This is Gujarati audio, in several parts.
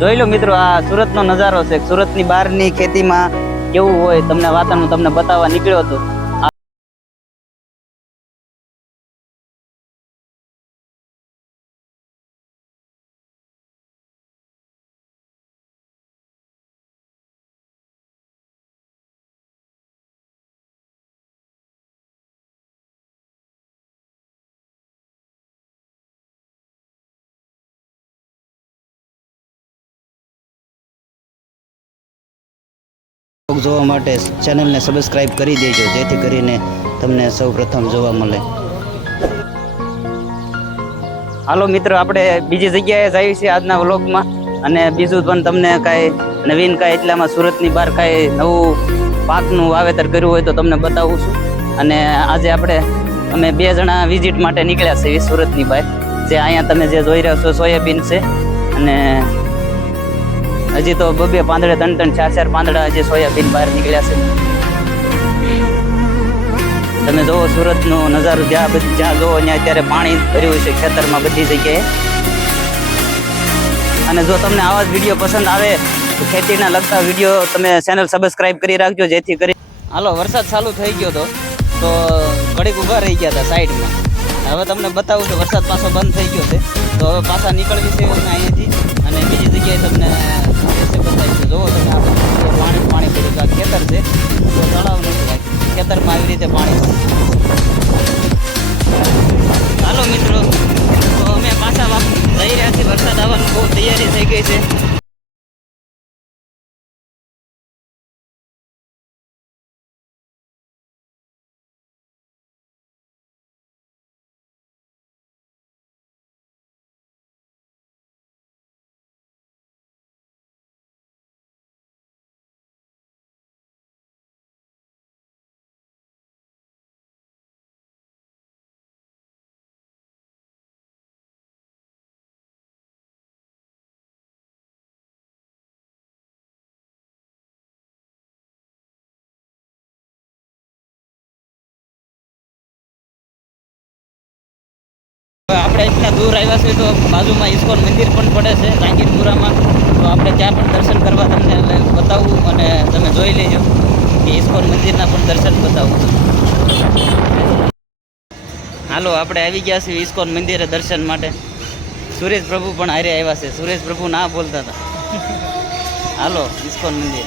જોઈ લો મિત્રો, આ સુરતનો નજારો છે. સુરતની બહારની ખેતીમાં કેવું હોય તમને વાતાવરણ તમને બતાવવા નીકળ્યો હતો. જોવા માટે ચેનલને સબસ્ક્રાઇબ કરી દેજો, જેથી કરીને તમને સૌપ્રથમ જોવા મળે. હાલો મિત્રો, આપણે બીજી જગ્યાએ જઈએ છીએ આજના વ્લોગમાં. અને બીજું પણ તમને કાંઈ નવીન કાંઈ એટલામાં સુરતની બહાર કાંઈ નવું પાકનું વાવેતર કર્યું હોય તો તમને બતાવું છું. અને આજે અમે 2 જણા વિઝિટ માટે નીકળ્યા છીએ સુરતની બહાર. જે અહીંયા તમે જે જોઈ રહ્યા છો સોયાબીન છે. અને હજી તો 2 પાંદડા 3 4 પાંદડા હજી સોયાબીન બહાર નીકળ્યા છે. તમે જોવો સુરતનો નજારો, જ્યાં જોવો ત્યાં અત્યારે પાણી ભર્યું છે ખેતરમાં બધી જગ્યાએ. અને જો તમને આવા જ વિડીયો પસંદ આવે તો ખેતીના લગતા વિડીયો તમે ચેનલ સબસ્ક્રાઇબ કરી રાખજો, જેથી કરી. હાલો, વરસાદ ચાલુ થઈ ગયો હતો તો ઘડીક ઊભા રહી ગયા હતા સાઈડમાં. હવે તમને બતાવું તો વરસાદ પાછો બંધ થઈ ગયો છે, તો હવે પાછા નીકળવી છે અહીંયાથી અને બીજી જગ્યાએ તમને બતાવીશું. જોવો તમે પાણી પડ્યું. આ ખેતર છે, તો તળાવ નથી, ખેતરમાં આવી રીતે પાણી. હાલો મિત્રો, તો અમે પાછા જઈ રહ્યા છીએ. વરસાદ આવવાની બહુ તૈયારી થઈ ગઈ છે. આપણે એટલા દૂર આવ્યા છે તો બાજુમાં ઇસ્કોન મંદિર પણ પડે છે જાંગીરપુરામાં. તો આપણે ત્યાં પણ દર્શન કરવા તમને બતાવું અને તમે જોઈ લેજો કે ઇસ્કોન મંદિરના પણ દર્શન બતાવું. હાલો, આપણે આવી ગયા છીએ ઇસ્કોન મંદિરે દર્શન માટે. સુરેશ પ્રભુ પણ હારે આવ્યા છે. સુરેશ પ્રભુ ના બોલતા હતા. હાલો, ઇસ્કોન મંદિર.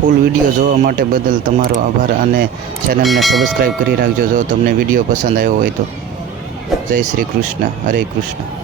ફૂલ વિડીયો જોવા માટે બદલ તમારો આભાર અને ચેનલને સબસ્ક્રાઇબ કરી રાખજો જો તમને વિડીયો પસંદ આવ્યો હોય તો. જય શ્રી કૃષ્ણ, હરે કૃષ્ણ.